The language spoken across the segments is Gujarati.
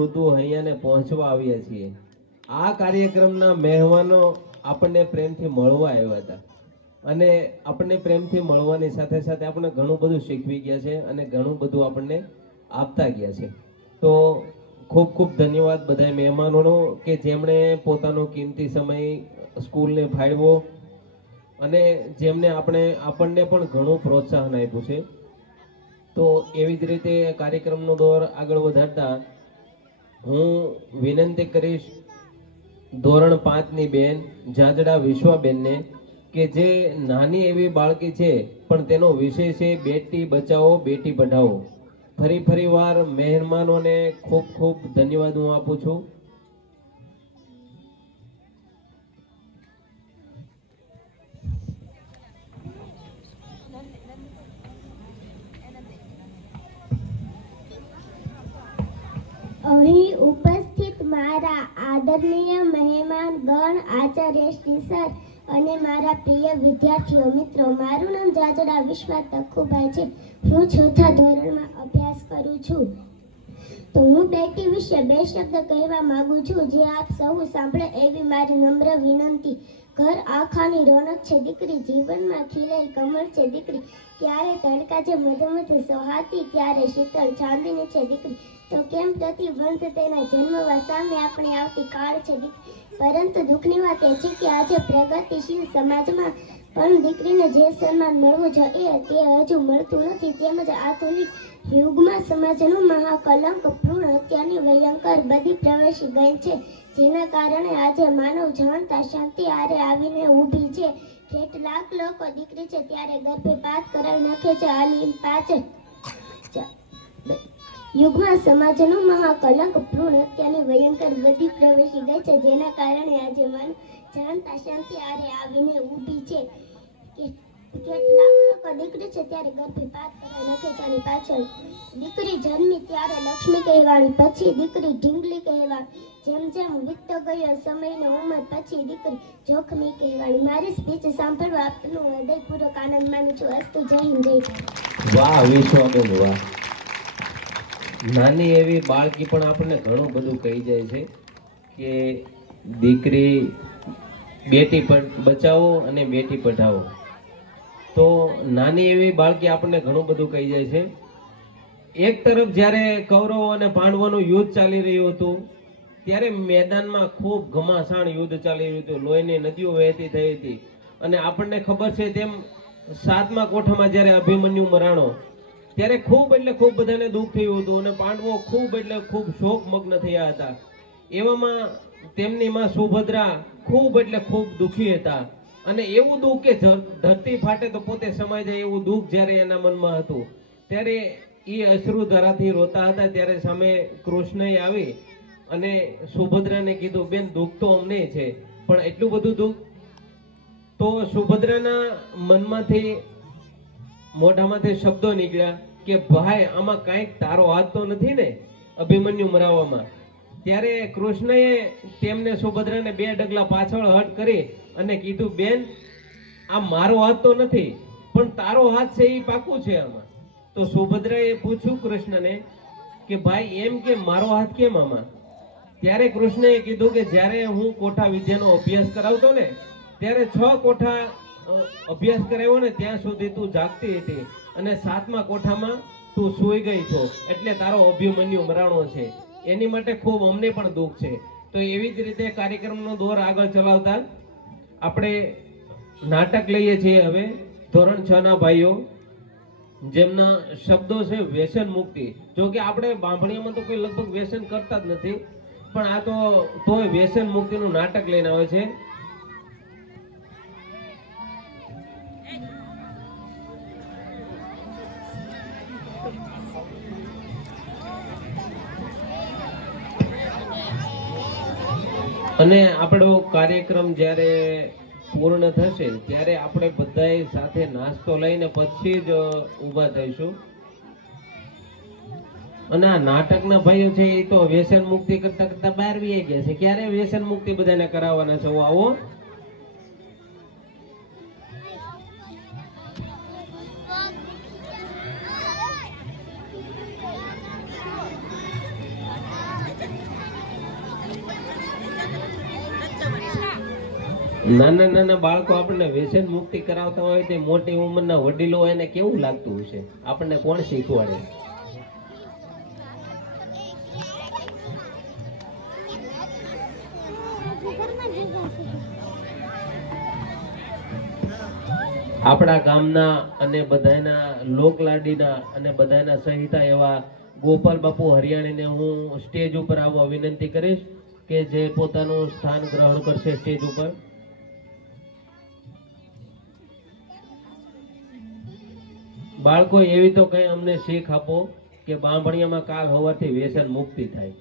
વૃદ્ધો અહીંયા પહોંચવા આવ્યા છીએ. આ કાર્યક્રમના મહેમાનો આપણને પ્રેમથી મળવા આવ્યા હતા. અને આપણને પ્રેમથી મળવાની સાથે સાથે આપણે ઘણું બધું શીખવી ગયા છે અને ઘણું બધું આપણને આપતા ગયા છે. તો ખૂબ ખૂબ ધન્યવાદ બધા મહેમાનોનો કે જેમણે પોતાનો કિંમતી સમય સ્કૂલને ફાળવો અને જેમને આપણે, આપણને પણ ઘણું પ્રોત્સાહન આપ્યું છે. તો એવી જ રીતે કાર્યક્રમનો દોર આગળ વધારતા હું વિનંતી કરીશ ધોરણ પાંચની બેન જાજડા વિશ્વાબેનને કે જે નાની એવી બાળકી છે, પણ તેનો વિષય છે બેટી બચાવો, બેટી પઢાવો. ફરી ફરી વાર મહેમાનોને ખૂબ ખૂબ ધન્યવાદ હું આપું છું. અહીં ઉપસ્થિત મારા આદરણીય મહેમાન, ગણ, આચાર્ય શ્રી સર અને મારા પ્રિય વિદ્યાર્થીઓ, મિત્રો, મારું નામ જાજડા વિશ્વા તખુભાઈ છે. હું ચોથા ધોરણમાં અભ્યાસ કરું છું. તો હું બેટી વિશે બે શબ્દ કહેવા માંગુ છું. જે આપ સૌ સાંભળે એવી મારી નમ્ર વિનંતી. ઘર આખાની રોનક છે, દીકરી જીવનમાં ખીલેલ કમર છે, દીકરી ક્યારે તડકા જે મધમધ સોહાતી, ક્યારે શીતળ ચાંદીની છે, દીકરી. તો કેમ પ્રતિબંધ તેના જન્મવા સામે આપણે આવતી કાળ છે, દીકરી? પરંતુ દુઃખની વાત એ છે કે આજે પ્રગતિશીલ સમાજમાં પણ દીકરીને જે સન્માન મળવું જોઈએ તે હજુ મળતું નથી, તેમજ આધુનિક યુગમાં સમાજનું મહાકલંક, ભ્રૂણ હત્યાની ભયંકર બધી પ્રવેશી ગઈ છે, જેના કારણે આજે માનવ જાણતા શાંતિ આરે આવીને ઊભી છે. કેટલાક લોકો દીકરી છે ત્યારે ગર્ભપાત કરાવી નાખે છે આની પાછળ યુગમાં સમાજનું મહાકલંક, ભ્રૂણ હત્યાની ભયંકર બધી પ્રવેશી ગઈ છે, જેના કારણે આજે માનવ જાણતા શાંતિ આરે આવીને ઊભી છે. કેટલાક લોકો દીકરી છે ત્યારે ગર્ભપાત કરાવી નાખે પાછળ. દીકરી જન્મી ત્યારે લક્ષ્મી કહેવાની પછી દીકરી ઢીંગલી કહેવાની જેમ જેમ વીતતો ગયો સમયનો ઉંમર, પછી દીકરી જોખમી કહેવાની મારી સ્પીચ સાંભળવા આપનું હૃદયપૂર્વક આનંદ માનું છું. અસ્તુ, જય હિન્દ, જય. વાહ વિશ્વાબેન વાહ. નાની એવી બાળકી પણ આપણને ઘણું બધું કહી જાય છે કે દીકરી બેટી બચાવો અને બેટી પઢાવો. તો નાની એવી બાળકી આપણને ઘણું બધું કહી જાય છે. એક તરફ જ્યારે કૌરવો અને પાંડવોનું યુદ્ધ ચાલી રહ્યું હતું, ત્યારે મેદાનમાં ખૂબ ઘમાસાણ યુદ્ધ ચાલી રહ્યું હતું. લોહીની નદીઓ વહેતી થઈ હતી. અને આપણને ખબર છે તેમ સાતમા કોઠામાં જ્યારે અભિમન્યુ મરાણો, ત્યારે ખૂબ એટલે ખૂબ બધાને દુઃખ થયું હતું અને પાંડવો ખૂબ એટલે ખૂબ શોકમગ્ન થયા હતા. એવામાં તેમની માં સુભદ્રા ખૂબ એટલે ખૂબ દુઃખી હતા. અને એવું દુઃખ કે ધરતી ફાટે તો પોતે સમાઈ જાય એવું દુઃખ જ્યારે એના મનમાં હતું. ત્યારે એ અશ્રુ ધરાથી રોતા હતા, ત્યારે સામે કૃષ્ણએ આવી અને સુભદ્રાને કીધું, બેન, દુઃખ તો અમને છે, પણ એટલું બધું દુઃખ? તો સુભદ્રાના મનમાંથી, મોઢામાંથી શબ્દો નીકળ્યા કે, ભાઈ, આમાં કાંઈક તારો હાથ તો નથી ને? અભિમન્યુ મરાવવામાં. ત્યારે કૃષ્ણએ તેમને સુભદ્રાને બે ડગલા પાછળ હટ કરી અને કીધું, બેન, આ મારો હાથ તો નથી, પણ તારો હાથ છે એ પાકું છે આમાં. તો સુભદ્રાએ પૂછ્યું કૃષ્ણને કે, ભાઈ, એમ કે મારો હાથ કેમ આમાં? ત્યારે કૃષ્ણએ કીધું કે, જ્યારે હું કોઠા વિદ્યાનો અભ્યાસ કરાવતો ને, ત્યારે છ કોઠા અભ્યાસ કરાવ્યો ને, ત્યાં સુધી તું જાગતી હતી અને સાતમા કોઠામાં તું સૂઈ ગઈ છો, એટલે તારો અભિમન્યુ મરાણો છે. એની માટે ખૂબ અમને પણ દુઃખ છે. તો એવી જ રીતે કાર્યક્રમનો દોર આગળ ચલાવતા આપણે નાટક લઈએ છીએ હવે. ધોરણ છ ના ભાઈઓ, જેમના શબ્દો છે વ્યસન મુક્તિ. જો કે આપણે બાંભણીયામાં તો કોઈ લગભગ વ્યસન કરતા જ નથી, પણ આ તો તોય વ્યસન મુક્તિનું નાટક લઈને આવે છે. અને આપણો કાર્યક્રમ જ્યારે પૂર્ણ થશે, ત્યારે આપણે બધાએ સાથે નાસ્તો લઈને પછી જ ઊભા થઈશું. અને આ નાટકના ભાઈઓ છે એ તો વ્યસન મુક્તિ કરતા કરતા બહાર વી ગયા છે. ક્યારે વ્યસન મુક્તિ બધાને કરાવવાના છે? આવો. નાના નાના બાળકો આપણને વ્યસન મુક્તિ કરાવતા હોય તે મોટી ઉંમરના વડીલો એને કેવું લાગતું હશે? આપણને કોણ શીખવાડે? આપણા ગામના અને બધાના લોકલાડીના અને બધાના સહિતા એવા ગોપાલ બાપુ હરિયાણીને હું સ્ટેજ ઉપર આવવા વિનંતી કરીશ કે જે પોતાનું સ્થાન ગ્રહણ કરશે સ્ટેજ ઉપર. બાળકો એવી તો કઈ અમને શીખ આપો કે બાંભણિયામાં કાલ હોવાથી વ્યસન મુક્તિ થાય.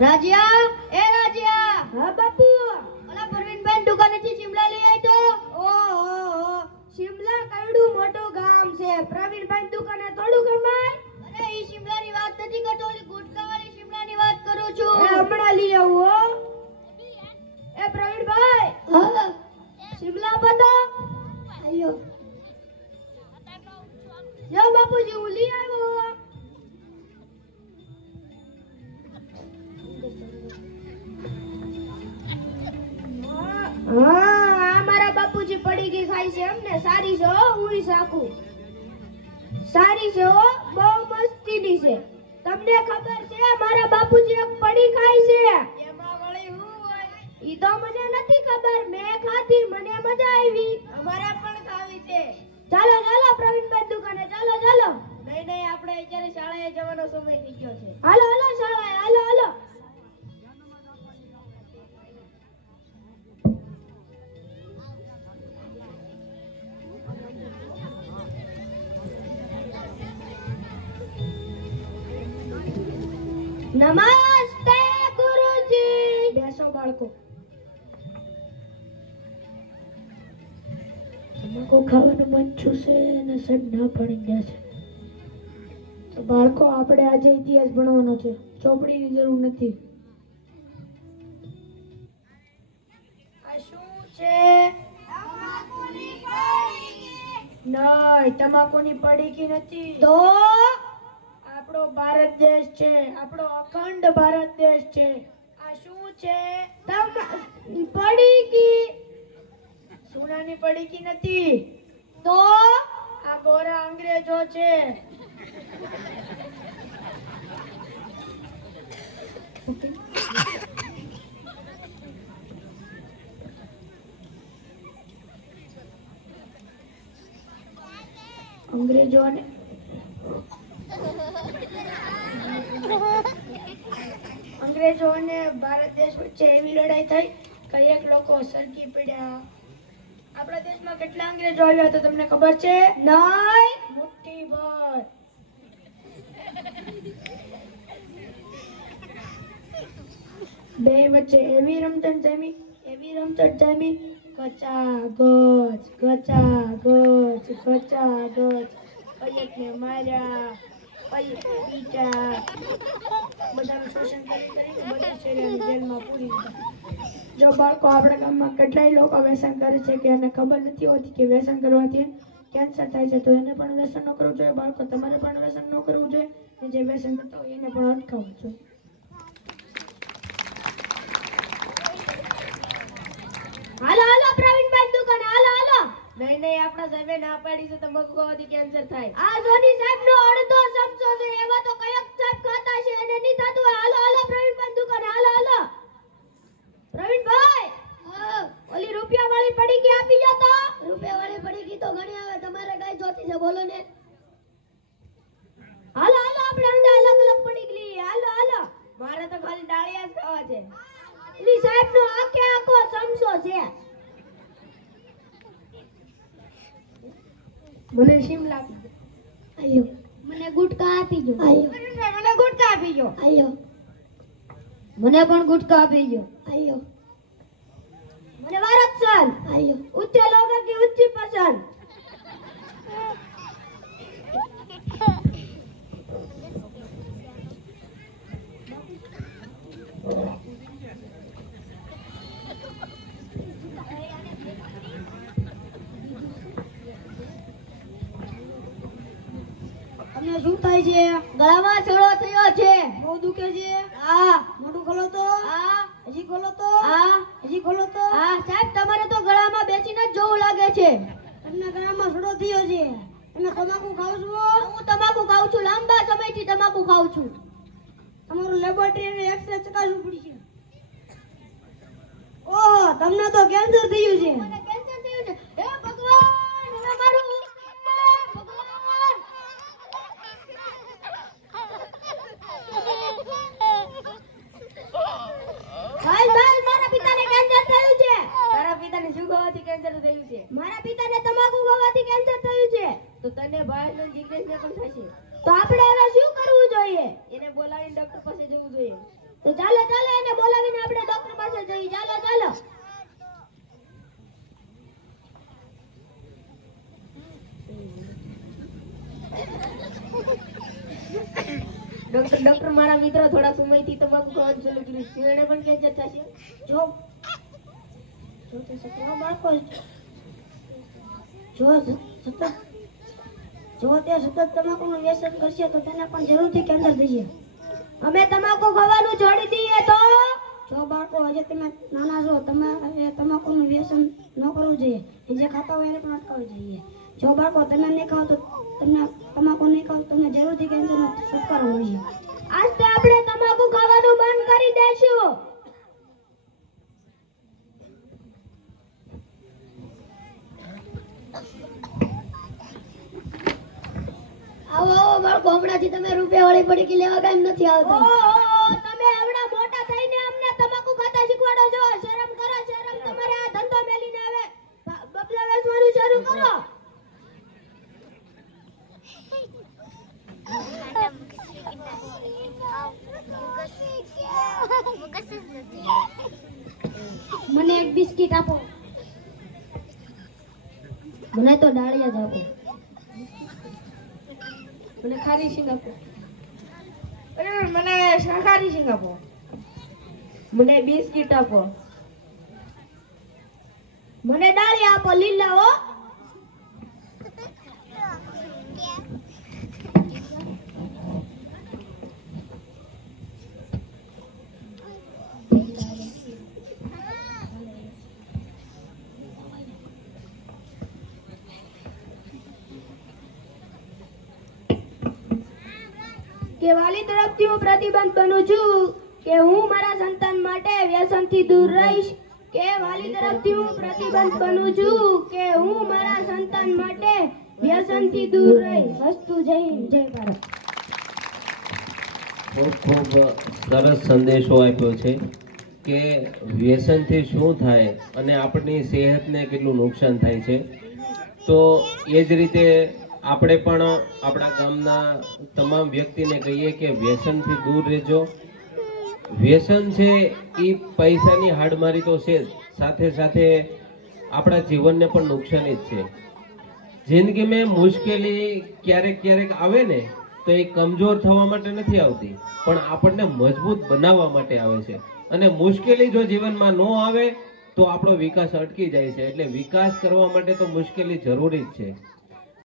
રાજ્યા એ રાજ્યા! હા બાપુ. ઓલા પરવીનભાઈ દુકાનેથી શિમલા લઈ આવી તો ઓહો. શિમલા કયડું મોટું ગામ છે? પ્રવીણભાઈ દુકાને થોડું ગમાય? અરે ઈ શિમલાની વાત નથી કરતો. ઓલી ગુટકાવાળી શિમલાની વાત કરું છું. એ હમણાં લઈ આવું હો. એ પ્રવીણભાઈ. હા. શિમલા પતો આયો. યો બાપુજી હું લઈ આવ્યો. પડી છે અમને સારી છે હું સાકું. સારી છે હો બહુ મસ્તીની છે. તમને ખબર છે મારા બાપુજી એક પડી ખાય છે. એમાં વળી હું હોય? ઈ તો મને નથી ખબર મેં ખાધી મને મજા આવી. અમારા પણ ખાવી છે. ચાલો ચાલો પ્રવીણભાઈ દુકાને ચાલો ચાલો. નહીં નહીં આપણે અત્યારે શાળાએ જવાનો સમય થઈ ગયો છે. હાલો હાલો શાળાએ હાલો હાલો. બાળકો. તમાકુ ખાવાનું મન છૂશે અને સડ ના પડી ગયા છે. તો બાળકો આપણે આજે ઇતિહાસ ભણવાનો છે. ચોપડીની જરૂર નથી. આ શું છે? નહીં તમાકુની પડીકી નથી. તો? આપણો ભારત દેશ છે. આપણો અખંડ ભારત દેશ છે. શું છે? પડીકી સોનાની પડીકી નથી. તો? આ ગોરા અંગ્રેજો છે. અંગ્રેજોને અંગ્રેજો અને ભારત દેશ વચ્ચે એવી લડાઈ થઈ કે એક લોકો સરકી પડ્યા. આપણા દેશમાં કેટલા અંગ્રેજો આવ્યા હતા તમને ખબર છે? નહીં મુઠ્ઠી ભર બે વચ્ચે એવી રમઝટ જામી એવી રમઝટ જામી કચા ગચ કચા ગચ કચા ગચ કયકને માર્યા. કયક પીટા બધાનું શોષણ કરી જો બાળકો આપણા ગામમાં કેટલાય લોકો વ્યસન કરે છે કે એને ખબર નથી હોતી કે વ્યસન કરવાથી કેન્સર થાય છે, તો એને પણ વ્યસન ન કરવું જોઈએ. બાળકો, તમારે પણ વ્યસન ન કરવું જોઈએ. જે વ્યસન કરતા હોય એને પણ અટકાવવું જોઈએ હાલો હાલો પ્રવીણભાઈ દુકાન હાલો હાલો નહીં આપણા સામે ના પાડી છે તમાકુ ખાવાથી કેન્સર થાય. આ જોની સાહેબ નો અડધો સમજો છે એવા તો કયક સાહેબ ખાતા છે એને નહીં થતું. હાલો હાલો પ્રવીણભાઈ દુકાન હાલો હાલો. પ્રવીણભાઈ ઓલી રૂપિયા વાળી પડી ગઈ આપી જા તો. રૂપિયા વાળી પડી ગઈ તો ઘણી આવે તમારે કઈ જોતી છે બોલો ને. હાલો હાલો આપણે અંદર અલગ અલગ પડી ગઈ. હાલો હાલો. મારે તો ખાલી ડાળિયા જ ખાવા છે. લી સાહેબ નો આખે આખો સમસો છે. મને શિમલા આયો. મને ગુટકા આપી જો આયો. મને ગુટકા આપી જો આયો. મને પણ ગુટકા આપી જો આયો. મને વારક્ષણ આયો. ઉચ્ચ લોગા કી ઉચ્ચી પસંદ તમને શું થાય છે. ગળામાં સડો થયો છે. બહુ દુખે છે. હા. મોઢું ખોલો તો. હા. હજી ખોલો તો. હા. હજી ખોલો તો. હા. સાહેબ તમારે તો ગળામાં બેસીને જ જોવું લાગે છે. તમને ગળામાં સડો થયો છે. તમે તમાકુ ખાવ છો? હું તમાકુ ખાઉં છું. લાંબા સમયથી તમાકુ ખાઉં છું. તમારું લેબોરેટરી અને એક્સરે ચકાસવું પડશે ઓહો તમને તો કેન્સર થયું છે મને કેન્સર થયું છે હે ભગવાન હવે મારું ભગવાન ભાઈ ભાઈ મારા પિતાને કેન્સર થયું છે તારા પિતાને શું ખાવાથી કેન્સર થયું છે મારા પિતાને તમાકુ ખાવાથી કેન્સર થયું છે તો તને થશે તો આપણે હવે શું કરવું જોઈએ? એને બોલાવીને ડોક્ટર પાસે જવું જોઈએ. તો ચાલો ચાલો એને બોલાવીને આપણે ડોક્ટર પાસે જઈએ. ચાલો ચાલો. ડોક્ટર ડોક્ટર મારા મિત્ર થોડા સમયથી તમાકુ ખાવાનું ચાલુ કર્યું છે. એને પણ કેન્સર થશે જો. જો તો સકરા બાળકો જો સતત જો તે સતત તમાકુનું વ્યસન કરશે તો તેને પણ જરૂરથી કેન્સર થશે. અમે તમાકુ ખાવાનું છોડી દઈએ તો? જો બાળકો, હજી તમે નાના છો, તમારે તમાકુનું વ્યસન ન કરવું જોઈએ. જે ખાતા હોય એને પણ અટકાવવું જોઈએ. જો બાળકો, તમે નહીં ખાવ તો તમને તમાકુ નહીં ખાવ તમને જરૂરથી કેન્સરનો છુટકારો મળશે આજથી આપણે તમાકુ ખાવાનું બંધ કરી દેશું આવો આવો તમે રૂપિયા વાળી પડીકી લેવા કેમ નથી આવતા. તમે આવડા મોટા થઈને અમને તમાકુ ખાતા શીખવાડો છો. શરમ કરો શરમ. તમારે આ ધંધો મેલીને આવે બબલા વેચવાનું શરૂ કરો. મને એક બિસ્કિટ આપો. મને તો ડાળિયા જ આપો. મને ખારી સિંગ આપો અરે મને શાકાહારી સિંગ આપો મને બિસ્કિટ આપો. મને ડાળી આપો લીલા હો કે વાલી તરફથી હું પ્રતિબંધ બનું છું કે હું મારા સંતાન માટે વ્યસનથી દૂર રહીશ. કે વાલી તરફથી હું પ્રતિબંધ બનું છું કે હું મારા સંતાન માટે વ્યસનથી દૂર રહીશ. વસ્તુ જય હિન્દ, જય ભારત. ખૂબ ખૂબ સરસ સંદેશો આપ્યો છે કે વ્યસનથી શું થાય અને આપણી સેહતને કેટલું નુકસાન થાય છે. તો એ જ રીતે આપણે પણ આપણા ગામના તમામ વ્યક્તિને કહીએ કે વ્યસનથી દૂર રહેજો. વ્યસન છે એ પૈસાની હાડમારી તો છે સાથે સાથે આપણા જીવનને પણ નુકસાની જ છે. જિંદગીમાં મુશ્કેલી ક્યારેક ક્યારેક આવે ને, તો એ કમજોર થવા માટે નથી આવતી, પણ આપણને મજબૂત બનાવવા માટે આવે છે. અને મુશ્કેલી જો જીવનમાં ન આવે, તો આપણો વિકાસ અટકી જાય છે. એટલે વિકાસ કરવા માટે તો મુશ્કેલી જરૂરી જ છે.